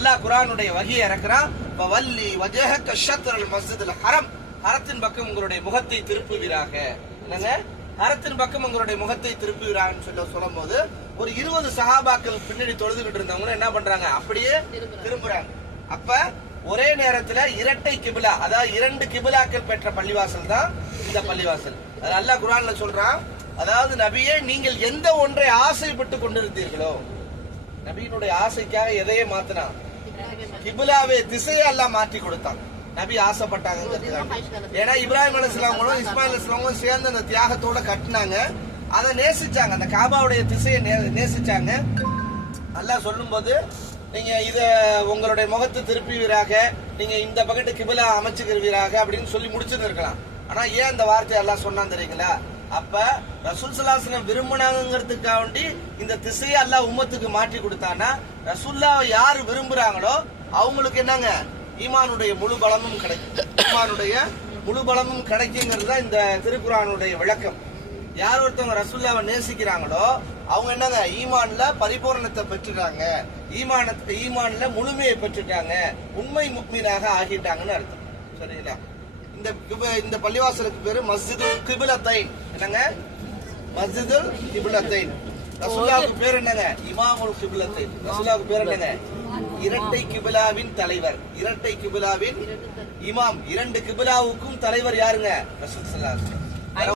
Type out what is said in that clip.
அல்லாஹ் குர்ஆனுடைய வகியை இறக்குறான். வல்லி வஜஹக ஷத்ரல் மஸ்ஜிதுல் ஹரம். ஹரத்தின் பக்கம் உங்களுடைய முகத்தை திருப்புவீராக. என்னங்க? ஹரத்தின் பக்கம் உங்களுடைய முகத்தை திருப்புவீரான்னு சொல்ல சொல்லும்போது ஒரு இருபது சஹாபாக்கள் பின்னாடி தொழுதுகிட்டு இருந்தவங்க என்ன பண்றாங்க? அப்படியே திரும்புறாங்க. அப்ப ஒரே நேரத்துல இரட்டை கிபிலா அதாவது இரண்டு கிபிலாக்கள் பெற்ற பள்ளிவாசல் தான் இந்த பள்ளிவாசல். அது அல்லாஹ் குர்ஆன்ல சொல்றான் அதாவது நபியே நீங்கள் எந்த ஒன்றை ஆசைப்பட்டு கொண்டிருந்தீர்களோ நபியினுடைய ஆசைக்காக எதையே மாத்தினான் கிபுலாவே திசையை எல்லாம் மாற்றி கொடுத்தான். நபி ஆசைப்பட்டாங்க ஏன்னா இப்ராஹிம் அலிஸ்லாமங்களும் இஸ்மாயில் அலிஸ்லாமங்களும் சேர்ந்து அந்த தியாகத்தோட கட்டினாங்க. அதை நேசிச்சாங்க. அந்த காபாவுடைய திசையை நே- நேசிச்சாங்க. அல்லாஹ் சொல்லும்போது நீங்க இத உங்களுடைய முகத்தை திருப்பிவீராக நீங்க இந்த பக்கத்து கிபிலா அமைச்சுக்கிறவீராக அப்படின்னு சொல்லி முடிச்சிருந்துருக்கலாம். ஆனா ஏன் அந்த வார்த்தையை எல்லாம் சொன்னான் தெரியுங்களா? அப்ப ரசூல் சலாசனம் விரும்பினாங்கிறதுக்காக வேண்டி இந்த திசையை அல்லாஹ் உம்மத்துக்கு மாற்றி கொடுத்தானா ரசூல்லாவை யார் விரும்புறாங்களோ அவங்களுக்கு என்னங்க? ஈமானுடைய முழு பலமும் கிடைக்கும். ஈமானுடைய முழு பலமும் கிடைக்குங்கிறது தான் இந்த திருக்குறானுடைய விளக்கம். யார் ஒருத்தவங்க ரசூல்லாவை நேசிக்கிறாங்களோ அவங்க என்னங்க? ஈமான்ல பரிபூரணத்தை பெற்றுட்டாங்க. ஈமானத்தை ஈமான்ல முழுமையை பெற்றுட்டாங்க. உண்மை முக்மீனாக ஆகிட்டாங்கன்னு அர்த்தம். சரிங்களா? இந்த இந்த பள்ளிவாசலுக்கு பேரு மஸ்ஜிது கிபிலத்தைன். என்னங்க? மஸ்ஜிது கிபிலத்தைன். ரசுல்லாவுக்கு பேர் என்னங்க? இமாமுல் கிபிலத்தைன். ரசுல்லாவுக்கு பேர் என்னங்க? இரட்டை கிபிலாவின் தலைவர். இரட்டை கிபிலாவின் இமாம். இரண்டு கிபிலாவுக்கும் தலைவர் யாருங்க? ரசூல் சல்லாஹ்